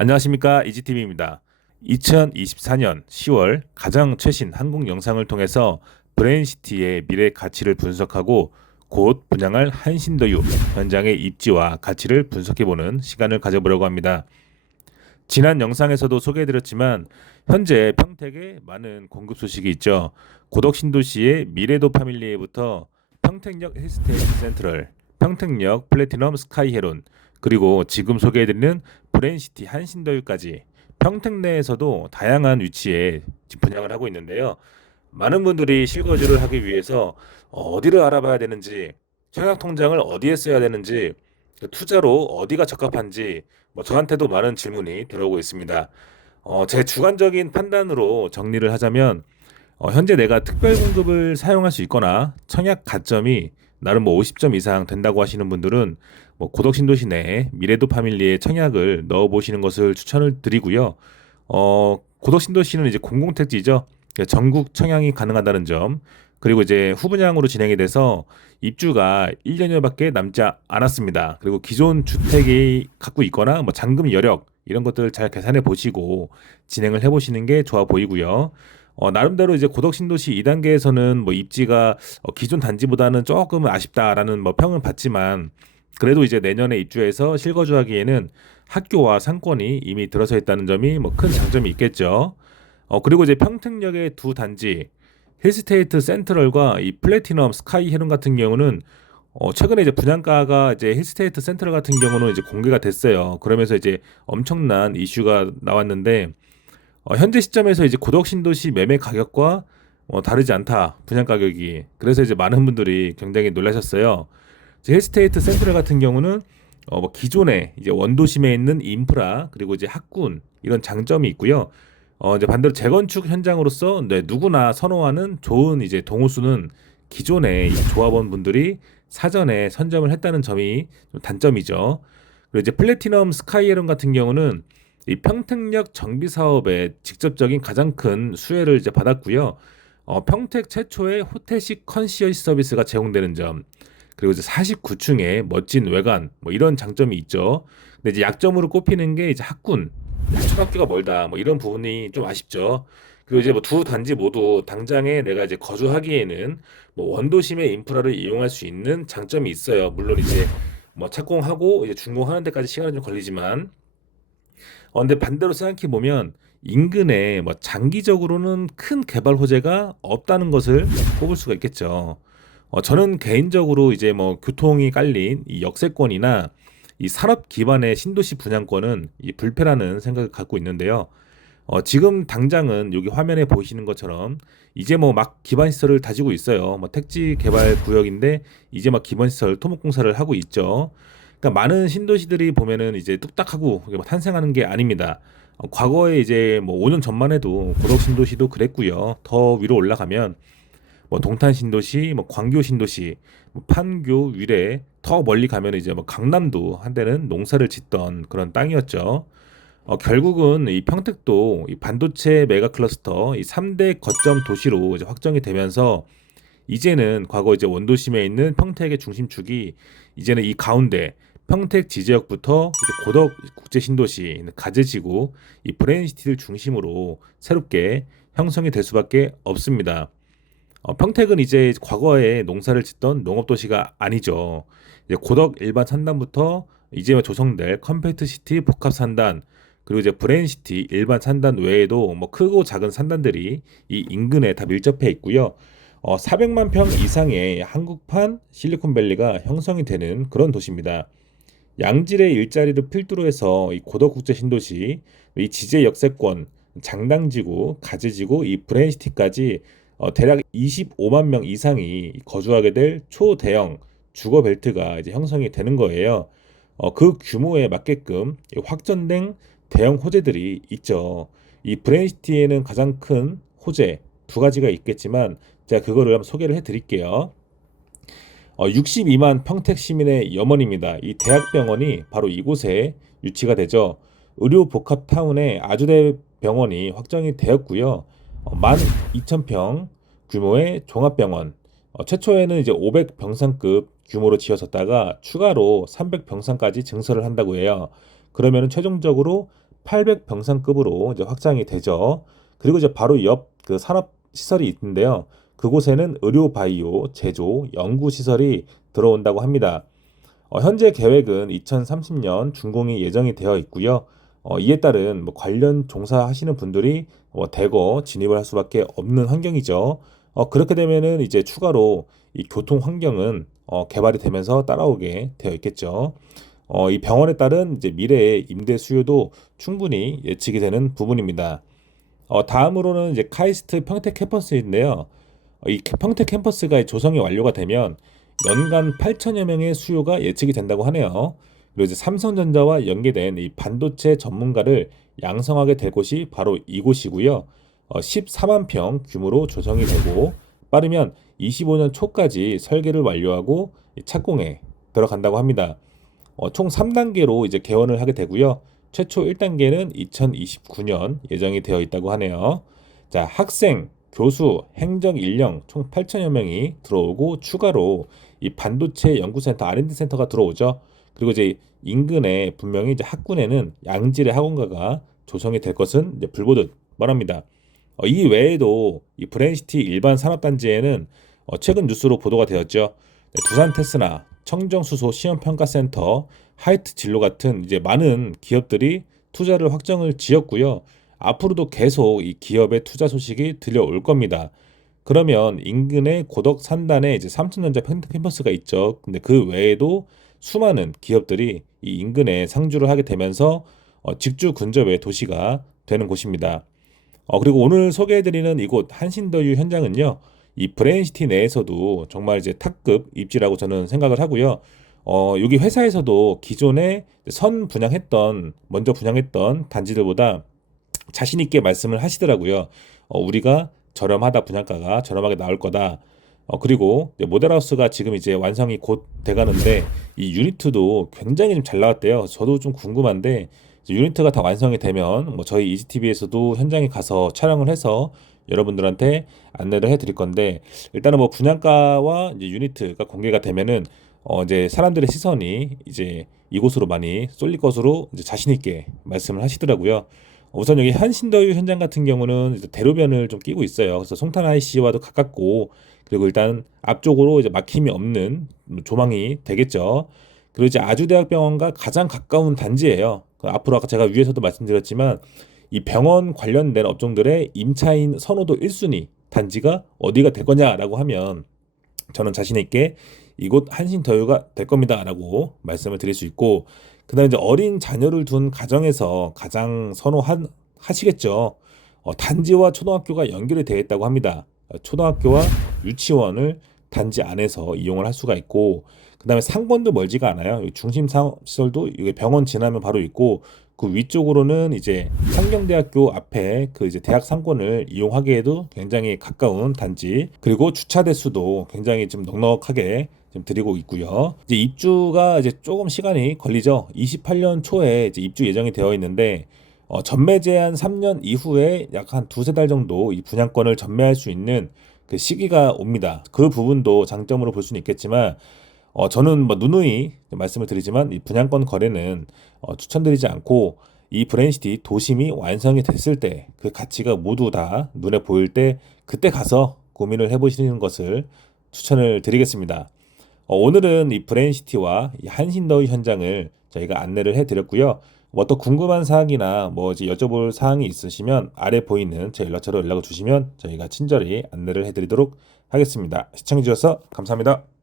안녕하십니까 이지TV입니다. 2024년 10월 가장 최신 한국 영상을 통해서 브레인시티의 미래 가치를 분석하고 곧 분양할 한신도유 현장의 입지와 가치를 분석해보는 시간을 가져보려고 합니다. 지난 영상에서도 소개해드렸지만 현재 평택에 많은 공급 소식이 있죠. 고덕신도시의 미래도 파밀리에부터 평택역 힐스테이트 센트럴, 평택역 플래티넘 스카이 헤론, 그리고 지금 소개해드리는 브랜시티 한신도유까지 평택 내에서도 다양한 위치에 분양을 하고 있는데요. 많은 분들이 실거주를 하기 위해서 어디를 알아봐야 되는지, 청약 통장을 어디에 써야 되는지, 투자로 어디가 적합한지 뭐 저한테도 많은 질문이 들어오고 있습니다. 어, 제 주관적인 판단으로 정리를 하자면 어, 현재 내가 특별 공급을 사용할 수 있거나 청약 가점이 나름 뭐 50점 이상 된다고 하시는 분들은 뭐 고덕 신도시 내에 미래도 파밀리에 청약을 넣어 보시는 것을 추천을 드리고요. 어, 고덕 신도시는 이제 공공택지죠. 전국 청약이 가능하다는 점. 그리고 이제 후분양으로 진행이 돼서 입주가 1년여밖에 남지 않았습니다. 그리고 기존 주택이 갖고 있거나 뭐 잔금 여력 이런 것들을 잘 계산해 보시고 진행을 해 보시는 게 좋아 보이고요. 어, 나름대로 이제 고덕 신도시 2단계에서는 뭐 입지가 어, 기존 단지보다는 조금 아쉽다라는 뭐 평을 받지만 그래도 이제 내년에 입주해서 실거주하기에는 학교와 상권이 이미 들어서 있다는 점이 뭐 큰 장점이 있겠죠. 어, 그리고 이제 평택역의 두 단지 힐스테이트 센트럴과 이 플래티넘 스카이 헤론 같은 경우는 어, 최근에 이제 분양가가 이제 힐스테이트 센트럴 같은 경우는 이제 공개가 됐어요. 그러면서 이제 엄청난 이슈가 나왔는데 어, 현재 시점에서 이제 고덕 신도시 매매 가격과 어, 다르지 않다 분양 가격이 그래서 이제 많은 분들이 굉장히 놀라셨어요. 힐스테이트 센트럴 같은 경우는 어, 뭐 기존에 이제 원도심에 있는 인프라 그리고 이제 학군 이런 장점이 있고요. 어, 이제 반대로 재건축 현장으로서 네, 누구나 선호하는 좋은 이제 동호수는 기존의 조합원 분들이 사전에 선점을 했다는 점이 단점이죠. 그리고 이제 플래티넘 스카이에론 같은 경우는 이 평택역 정비 사업에 직접적인 가장 큰 수혜를 이제 받았고요. 어, 평택 최초의 호텔식 컨시어지 서비스가 제공되는 점. 그리고 이제 49층에 멋진 외관 뭐 이런 장점이 있죠. 근데 이제 약점으로 꼽히는 게 이제 학군 초등학교가 멀다 뭐 이런 부분이 좀 아쉽죠. 그리고 이제 뭐 두 단지 모두 당장에 내가 이제 거주하기에는 뭐 원도심의 인프라를 이용할 수 있는 장점이 있어요. 물론 이제 뭐 착공하고 이제 준공하는 데까지 시간이 좀 걸리지만 어 근데 반대로 생각해 보면 인근에 뭐 장기적으로는 큰 개발 호재가 없다는 것을 꼽을 수가 있겠죠. 어 저는 개인적으로 이제 뭐 교통이 깔린 이 역세권이나 이 산업 기반의 신도시 분양권은 이 불패라는 생각을 갖고 있는데요. 어, 지금 당장은 여기 화면에 보시는 것처럼 이제 뭐 막 기반 시설을 다지고 있어요. 뭐 택지 개발 구역인데 이제 막 기반 시설 토목 공사를 하고 있죠. 그러니까 많은 신도시들이 보면은 이제 뚝딱하고 뭐 탄생하는 게 아닙니다. 어, 과거에 이제 뭐 5년 전만 해도 고덕 신도시도 그랬고요. 더 위로 올라가면 뭐 동탄 신도시, 뭐 광교 신도시, 뭐 판교, 위례 더 멀리 가면 이제 뭐 강남도 한때는 농사를 짓던 그런 땅이었죠. 어, 결국은 이 평택도 이 반도체 메가 클러스터 이 3대 거점 도시로 이제 확정이 되면서 이제는 과거 이제 원도심에 있는 평택의 중심축이 이제는 이 가운데 평택 지지역부터 고덕 국제 신도시 가재지구 이 브레인시티를 중심으로 새롭게 형성이 될 수밖에 없습니다. 어, 평택은 이제 과거에 농사를 짓던 농업 도시가 아니죠. 이제 고덕 일반 산단부터 이제 조성될 컴팩트 시티 복합 산단 그리고 이제 브랜시티 일반 산단 외에도 뭐 크고 작은 산단들이 이 인근에 다 밀접해 있고요. 어, 400만 평 이상의 한국판 실리콘밸리가 형성이 되는 그런 도시입니다. 양질의 일자리를 필두로 해서 이 고덕국제 신도시, 이 지제 역세권, 장당지구, 가지지구, 이 브랜시티까지 어, 대략 25만 명 이상이 거주하게 될 초대형 주거 벨트가 이제 형성이 되는 거예요. 어, 그 규모에 맞게끔 확전된 대형 호재들이 있죠. 이 브랜시티에는 가장 큰 호재 두 가지가 있겠지만 제가 그거를 한번 소개를 해드릴게요. 어, 62만 평택 시민의 염원입니다. 이 대학병원이 바로 이곳에 유치가 되죠. 의료 복합 타운에 아주대 병원이 확정이 되었고요. 12,000평 어, 규모의 종합병원. 어, 최초에는 이제 500병상급 규모로 지어졌다가 추가로 300병상까지 증설을 한다고 해요. 그러면 최종적으로 800병상급으로 이제 확장이 되죠. 그리고 이제 바로 옆 그 산업 시설이 있는데요. 그곳에는 의료 바이오, 제조, 연구 시설이 들어온다고 합니다. 어, 현재 계획은 2030년 준공이 예정이 되어 있고요. 어, 이에 따른 뭐 관련 종사하시는 분들이 뭐 대거 진입을 할 수밖에 없는 환경이죠. 어, 그렇게 되면은 이제 추가로 이 교통 환경은 어, 개발이 되면서 따라오게 되어 있겠죠. 어, 이 병원에 따른 이제 미래의 임대 수요도 충분히 예측이 되는 부분입니다. 어, 다음으로는 이제 카이스트 평택 캠퍼스인데요. 어, 이 평택 캠퍼스가 조성이 완료가 되면 연간 8천여 명의 수요가 예측이 된다고 하네요. 그리고 이제 삼성전자와 연계된 이 반도체 전문가를 양성하게 될 곳이 바로 이곳이고요. 어, 14만 평 규모로 조성이 되고 빠르면 25년 초까지 설계를 완료하고 착공에 들어간다고 합니다. 어, 총 3단계로 이제 개원을 하게 되고요. 최초 1단계는 2029년 예정이 되어 있다고 하네요. 자, 학생, 교수, 행정 인력 총 8천여 명이 들어오고 추가로 이 반도체 연구센터 R&D 센터가 들어오죠. 그리고 이제 인근에 분명히 이제 학군에는 양질의 학원가가 조성이 될 것은 이제 불보듯 말합니다. 어, 이 외에도 이 브랜시티 일반 산업단지에는 어, 최근 뉴스로 보도가 되었죠. 네, 두산 테스나, 청정수소 시험평가센터, 하이트 진로 같은 이제 많은 기업들이 투자를 확정을 지었고요. 앞으로도 계속 이 기업의 투자 소식이 들려올 겁니다. 그러면 인근의 고덕 산단에 이제 삼성전자 캠퍼스가 있죠. 근데 그 외에도 수많은 기업들이 이 인근에 상주를 하게 되면서 어, 직주 근접의 도시가 되는 곳입니다. 어, 그리고 오늘 소개해드리는 이곳 한신더유 현장은요, 이 브레인시티 내에서도 정말 이제 탑급 입지라고 저는 생각을 하고요. 어, 여기 회사에서도 기존에 선 분양했던, 먼저 분양했던 단지들보다 자신 있게 말씀을 하시더라고요. 어, 우리가 저렴하다, 분양가가 저렴하게 나올 거다. 어, 그리고 모델하우스가 지금 이제 완성이 곧 돼가는데 이 유니트도 굉장히 좀 잘 나왔대요. 저도 좀 궁금한데 유니트가 다 완성이 되면 뭐 저희 이지티비에서도 현장에 가서 촬영을 해서 여러분들한테 안내를 해드릴 건데 일단은 뭐 분양가와 이제 유니트가 공개가 되면은 어 이제 사람들의 시선이 이제 이곳으로 많이 쏠릴 것으로 이제 자신 있게 말씀을 하시더라고요. 우선 여기 한신더유 현장 같은 경우는 대로변을 좀 끼고 있어요. 그래서 송탄 IC와도 가깝고 그리고 일단 앞쪽으로 이제 막힘이 없는 조망이 되겠죠. 그리고 이제 아주대학병원과 가장 가까운 단지예요. 그 앞으로 아까 제가 위에서도 말씀드렸지만 이 병원 관련된 업종들의 임차인 선호도 1순위 단지가 어디가 될 거냐라고 하면 저는 자신 있게 이곳 한신더유가 될 겁니다라고 말씀을 드릴 수 있고 그다음에 이제 어린 자녀를 둔 가정에서 가장 선호한 하시겠죠. 어, 단지와 초등학교가 연결이 되어 있다고 합니다. 초등학교와 유치원을 단지 안에서 이용을 할 수가 있고 그다음에 상권도 멀지가 않아요. 중심 시설도 이게 병원 지나면 바로 있고 그 위쪽으로는 이제 상경대학교 앞에 그 이제 대학 상권을 이용하기에도 굉장히 가까운 단지 그리고 주차 대수도 굉장히 좀 넉넉하게 좀 드리고 있고요. 이제 입주가 이제 조금 시간이 걸리죠. 28년 초에 이제 입주 예정이 되어 있는데 어, 전매 제한 3년 이후에 약 한 두세 달 정도 이 분양권을 전매할 수 있는 그 시기가 옵니다. 그 부분도 장점으로 볼 수는 있겠지만 어, 저는 뭐 누누이 말씀을 드리지만 이 분양권 거래는 어, 추천드리지 않고 이 브랜시티 도심이 완성이 됐을 때 그 가치가 모두 다 눈에 보일 때 그때 가서 고민을 해보시는 것을 추천을 드리겠습니다. 어, 오늘은 이 브랜시티와 이 한신더위 현장을 저희가 안내를 해드렸고요. 뭐 또 궁금한 사항이나 뭐 이제 여쭤볼 사항이 있으시면 아래 보이는 제 연락처로 연락을 주시면 저희가 친절히 안내를 해드리도록 하겠습니다. 시청해주셔서 감사합니다.